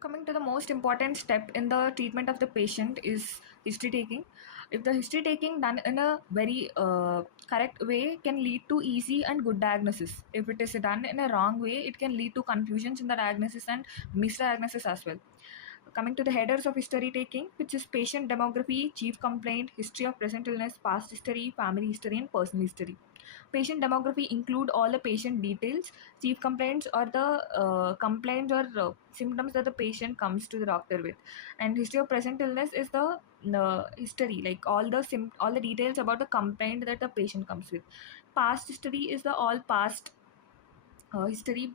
coming to the most important step in the treatment of the patient is history taking. If the history taking done in a very correct way can lead to easy and good diagnosis. If it is done in a wrong way, it can lead to confusions in the diagnosis and misdiagnosis as well. Coming to the headers of history taking, which is patient demography, chief complaint, history of present illness, past history, family history, and personal history. Patient demography include all the patient details, chief complaints or the complaints or symptoms that the patient comes to the doctor with, and history of present illness is the history, like all the details about the complaint that the patient comes with. Past history is the all past history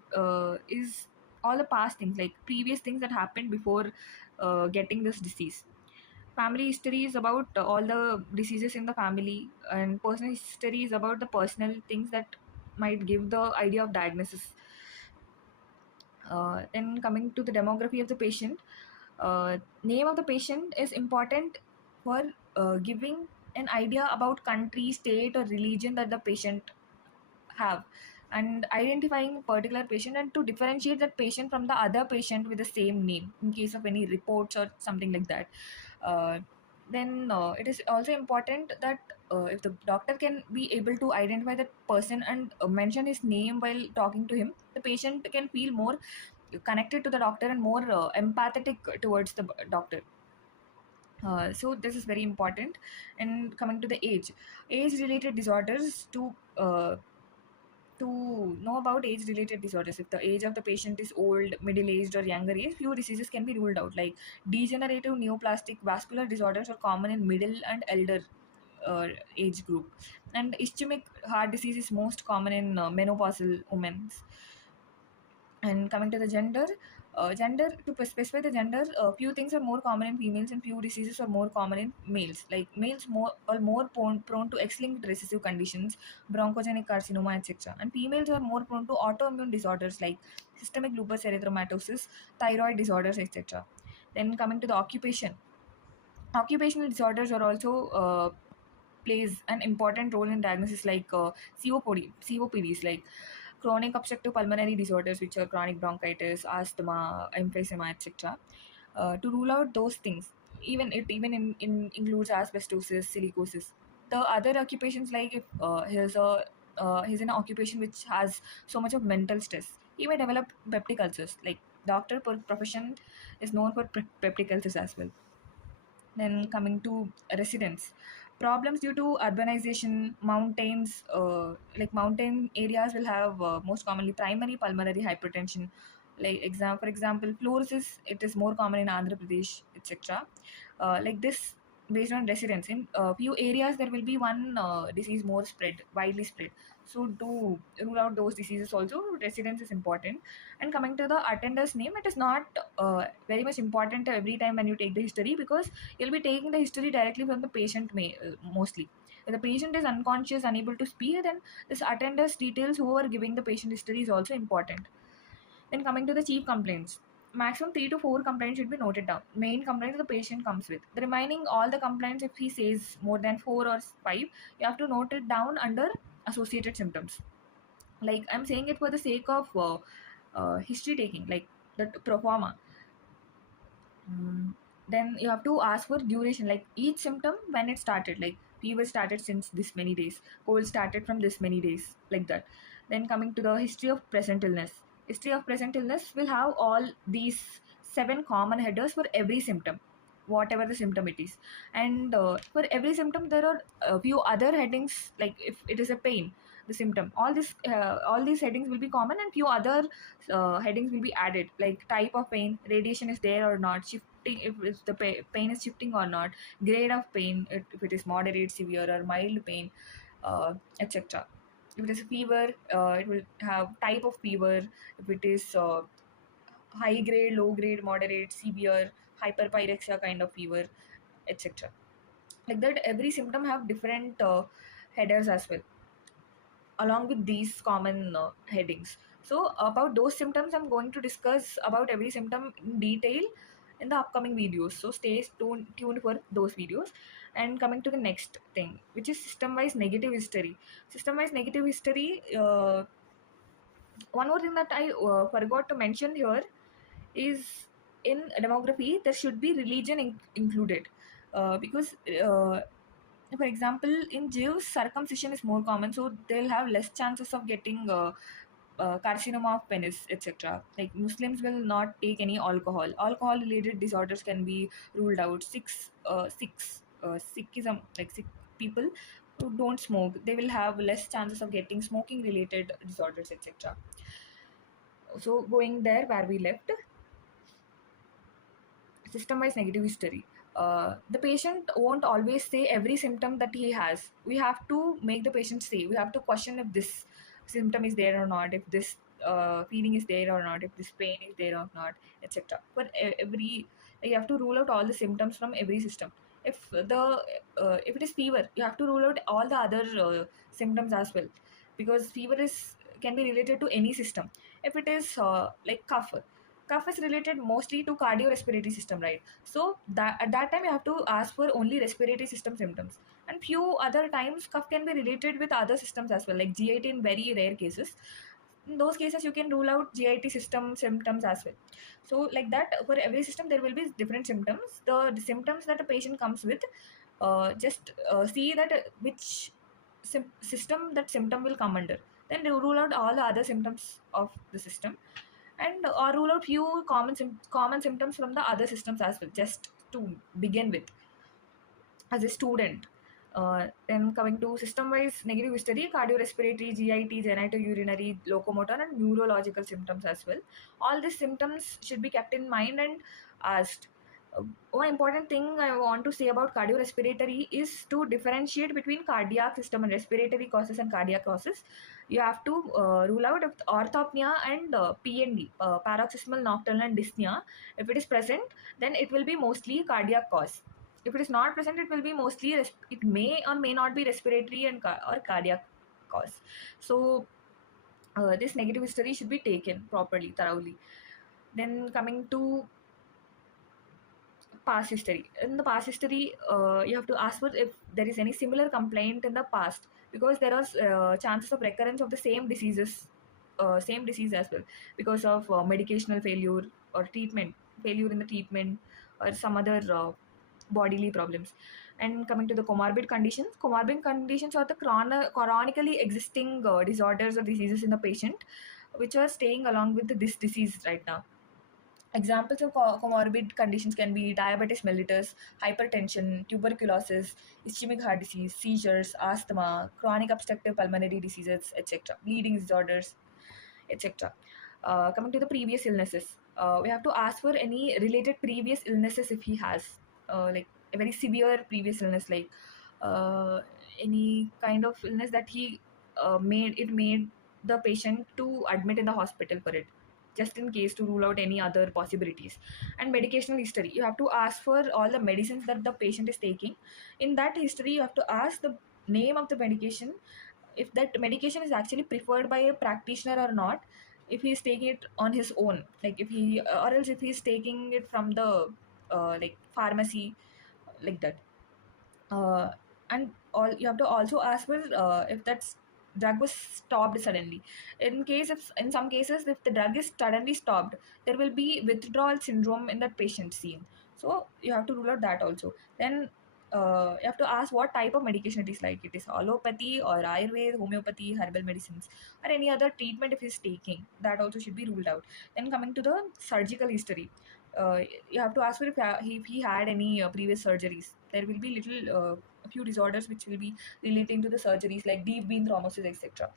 is all the past things, like previous things that happened before getting this disease. Family history is about all the diseases in the family, and personal history is about the personal things that might give the idea of diagnosis. Then coming to the demography of the patient, name of the patient is important for giving an idea about country, state, or religion that the patient have, and identifying a particular patient and to differentiate that patient from the other patient with the same name in case of any reports or something like that. uh, then it is also important that if the doctor can be able to identify that person and mention his name while talking to him, the patient can feel more connected to the doctor and more empathetic towards the doctor. So this is very important. And coming to the age related disorders, to know about age related disorders, if the age of the patient is old, middle aged, or younger age, few diseases can be ruled out, like degenerative neoplastic vascular disorders are common in middle and elder uh, age group, and ischemic heart disease is most common in menopausal women. And coming to the gender, to specify the gender, few things are more common in females and few diseases are more common in males. Like males more prone to X-linked recessive conditions, bronchogenic carcinoma, etc. And females are more prone to autoimmune disorders like systemic lupus erythematosus, thyroid disorders, etc. Then coming to the occupational disorders are also plays an important role in diagnosis, like COPDs, like chronic obstructive pulmonary disorders, which are chronic bronchitis, asthma, emphysema, etc. To rule out those things, includes asbestosis, silicosis. The other occupations, like if he's in an occupation which has so much of mental stress, he may develop peptic ulcers. Like profession is known for peptic ulcers as well. Then coming to residents, problems due to urbanization, mountains, like mountain areas will have most commonly primary pulmonary hypertension. Like for example, fluorosis, it is more common in Andhra Pradesh, etc. Like this, based on residents, in few areas there will be one disease more widely spread. So to rule out those diseases, also residence is important. And coming to the attender's name, it is not very much important every time when you take the history, because you'll be taking the history directly from the patient mostly. If the patient is unconscious, unable to speak, then this attender's details who are giving the patient history is also important. Then coming to the chief complaints, maximum 3 to 4 complaints should be noted down. Main complaints the patient comes with. The remaining all the complaints, if he says more than 4 or 5, you have to note it down under associated symptoms. Like I'm saying it for the sake of history taking, like that pro forma. Then you have to ask for duration, like each symptom when it started, like fever started since this many days, cold started from this many days, like that. Then coming to the history of present illness will have all these 7 common headers for every symptom, whatever the symptom it is. And for every symptom there are a few other headings, like if it is a pain, the symptom, all these headings will be common, and few other headings will be added, like type of pain, radiation is there or not, shifting, if the pain is shifting or not, grade of pain, if it is moderate, severe, or mild pain, etc. If it is fever, it will have type of fever, if it is high grade, low grade, moderate, severe, hyperpyrexia kind of fever, etc. Like that, every symptom have different headers as well, along with these common headings. So about those symptoms, I'm going to discuss about every symptom in detail in the upcoming videos. So stay tuned for those videos. And coming to the next thing, which is system-wise negative history. System-wise negative history. One more thing that I forgot to mention here is in demography there should be religion included, because for example in Jews circumcision is more common, so they'll have less chances of getting carcinoma of penis, etc. Like Muslims will not take any alcohol. Alcohol related disorders can be ruled out. Sikhism, like Sikh people who don't smoke, they will have less chances of getting smoking related disorders, etc. So going there where we left, system-wise negative history. The patient won't always say every symptom that he has. We have to make the patient say. We have to question if this symptom is there or not, if this feeling is there or not, if this pain is there or not, etc. But every you have to rule out all the symptoms from every system. If it is fever, you have to rule out all the other symptoms as well, because fever is can be related to any system. If it is like cough is related mostly to cardiorespiratory system, right? So that at that time you have to ask for only respiratory system symptoms, and few other times cough can be related with other systems as well, like GIT in very rare cases. In those cases you can rule out GIT system symptoms as well. So like that, for every system there will be different symptoms. The symptoms that a patient comes with, just see that which system that symptom will come under, then they rule out all the other symptoms of the system, and or rule out few common symptoms from the other systems as well, just to begin with as a student. Then coming to system-wise negative history, cardiorespiratory, GIT, genitourinary, locomotor, and neurological symptoms as well. All these symptoms should be kept in mind and asked. One important thing I want to say about cardiorespiratory is to differentiate between cardiac system and respiratory causes and cardiac causes. You have to rule out if orthopnea and PND, paroxysmal nocturnal dyspnea. If it is present, then it will be mostly cardiac cause. If it is not present, it will be mostly it may or may not be respiratory and or cardiac cause. So this negative history should be taken properly, thoroughly. Then coming to past history. In the past history, you have to ask for if there is any similar complaint in the past, because there are chances of recurrence of the same disease as well, because of medicational failure or treatment failure in the treatment, or some other bodily problems. And coming to the comorbid conditions are the chronically existing disorders or diseases in the patient, which are staying along with this disease right now. Examples of comorbid conditions can be diabetes mellitus, hypertension, tuberculosis, ischemic heart disease, seizures, asthma, chronic obstructive pulmonary diseases, etc., bleeding disorders, etc. Coming to the previous illnesses, we have to ask for any related previous illnesses if he has, like a very severe previous illness, like uh, any kind of illness that he made the patient to admit in the hospital for it, just in case to rule out any other possibilities. And medicational history, you have to ask for all the medicines that the patient is taking. In that history you have to ask the name of the medication, if that medication is actually preferred by a practitioner or not, if he's taking it on his own, like if he or else if he's taking it from the like pharmacy, like that. And all you have to also ask for if that drug was stopped suddenly. In case if in some cases if the drug is suddenly stopped, there will be withdrawal syndrome in that patient scene, so you have to rule out that also. Then you have to ask what type of medication it is, like it is allopathy or ayurveda, homeopathy, herbal medicines, or any other treatment if he's taking, that also should be ruled out. Then coming to the surgical history, uh, you have to ask for if he had any previous surgeries. There will be a few disorders which will be relating to the surgeries, like deep vein thrombosis, etc.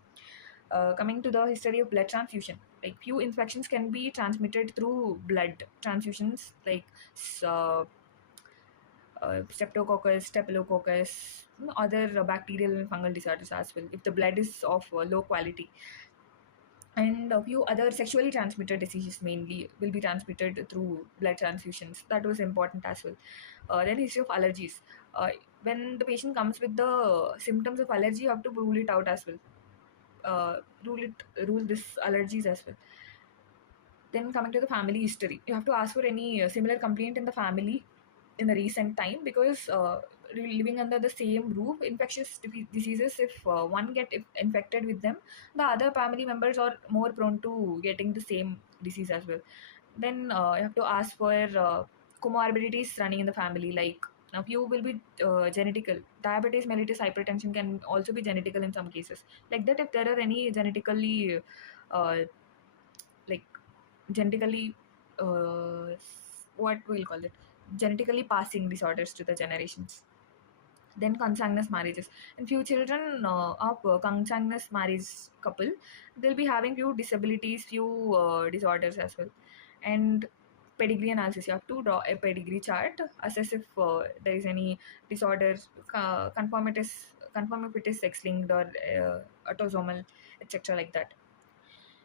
Coming to the history of blood transfusion, like few infections can be transmitted through blood transfusions, like uh, streptococcus, staphylococcus, other bacterial and fungal disorders as well, if the blood is of low quality. And a few other sexually transmitted diseases mainly will be transmitted through blood transfusions. That was important as well. Then history of allergies. When the patient comes with the symptoms of allergy, you have to rule it out as well. Rule this allergies as well. Then coming to the family history, you have to ask for any similar complaint in the family in the recent time, because living under the same roof, infectious diseases, if one infected with them, the other family members are more prone to getting the same disease as well. Then you have to ask for comorbidities running in the family. Like now, few will be genetical. Diabetes mellitus hypertension can also be genetical in some cases. Like that, if there are any genetically uh, like genetically what we'll call it, genetically passing disorders to the generations. Then consanguineous marriages, and few children of consanguineous marriage couple, they'll be having few disabilities, few disorders as well. And pedigree analysis, you have to draw a pedigree chart, assess if there is any disorders, confirm if it is sex linked or autosomal, etc., like that.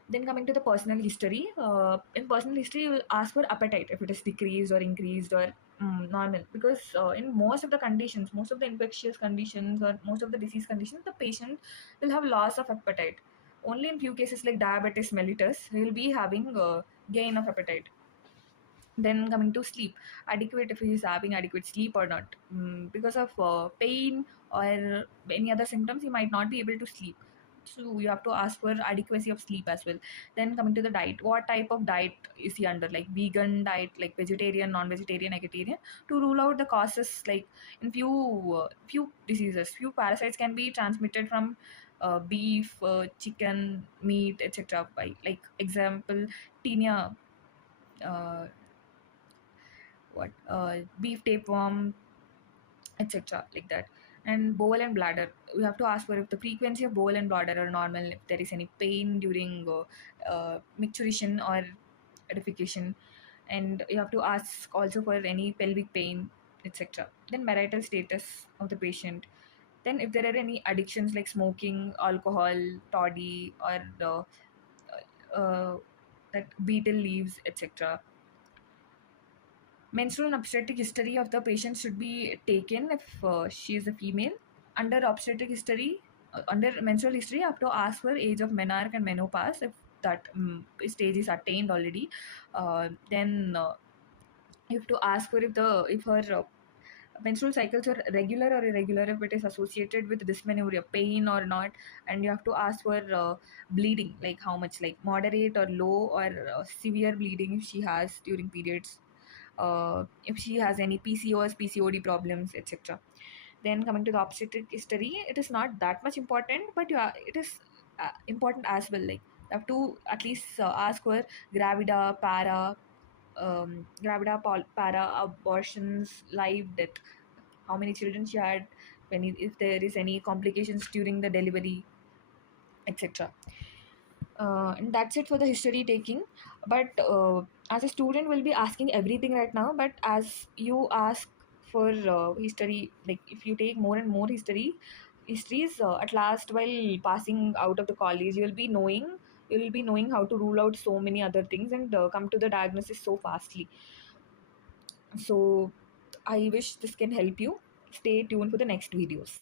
Then coming to the personal history, in personal history, you will ask for appetite if it is decreased or increased or normal. Because in most of the conditions, most of the infectious conditions or most of the disease conditions, the patient will have loss of appetite. Only in few cases like diabetes mellitus, he will be having gain of appetite. Then coming to sleep, adequate, if he is having adequate sleep or not. Because of pain or any other symptoms, he might not be able to sleep. So you have to ask for adequacy of sleep as well. Then coming to the diet, what type of diet is he under, like vegan diet, like vegetarian, non-vegetarian, vegetarian, to rule out the causes. Like in few diseases, few parasites can be transmitted from beef, chicken, meat, etc. By like example, tinea, uh, beef tapeworm, etc., like that. And bowel and bladder, we have to ask for if the frequency of bowel and bladder are normal, if there is any pain during micturition or edification. And you have to ask also for any pelvic pain, etc. Then marital status of the patient. Then if there are any addictions like smoking, alcohol, toddy, or that betel leaves, etc. Menstrual and obstetric history of the patient should be taken if she is a female. Under obstetric history, under menstrual history, you have to ask for age of menarche and menopause if that stage is attained already. Then you have to ask for if her menstrual cycles are regular or irregular, if it is associated with dysmenorrhea, pain or not. And you have to ask for bleeding, like how much, like moderate or low or severe bleeding if she has during periods, if she has any PCOS, PCOD problems, etc. Then coming to the obstetric history, it is not that much important, but it is important as well. Like you have to at least ask for gravida, para abortions, live death, how many children she had, if there is any complications during the delivery, etc. And that's it for the history taking. But as a student will be asking everything right now, but as you ask for history, like if you take more and more histories, at last while passing out of the college, you will be knowing how to rule out so many other things and come to the diagnosis so fastly. So I wish this can help you. Stay tuned for the next videos.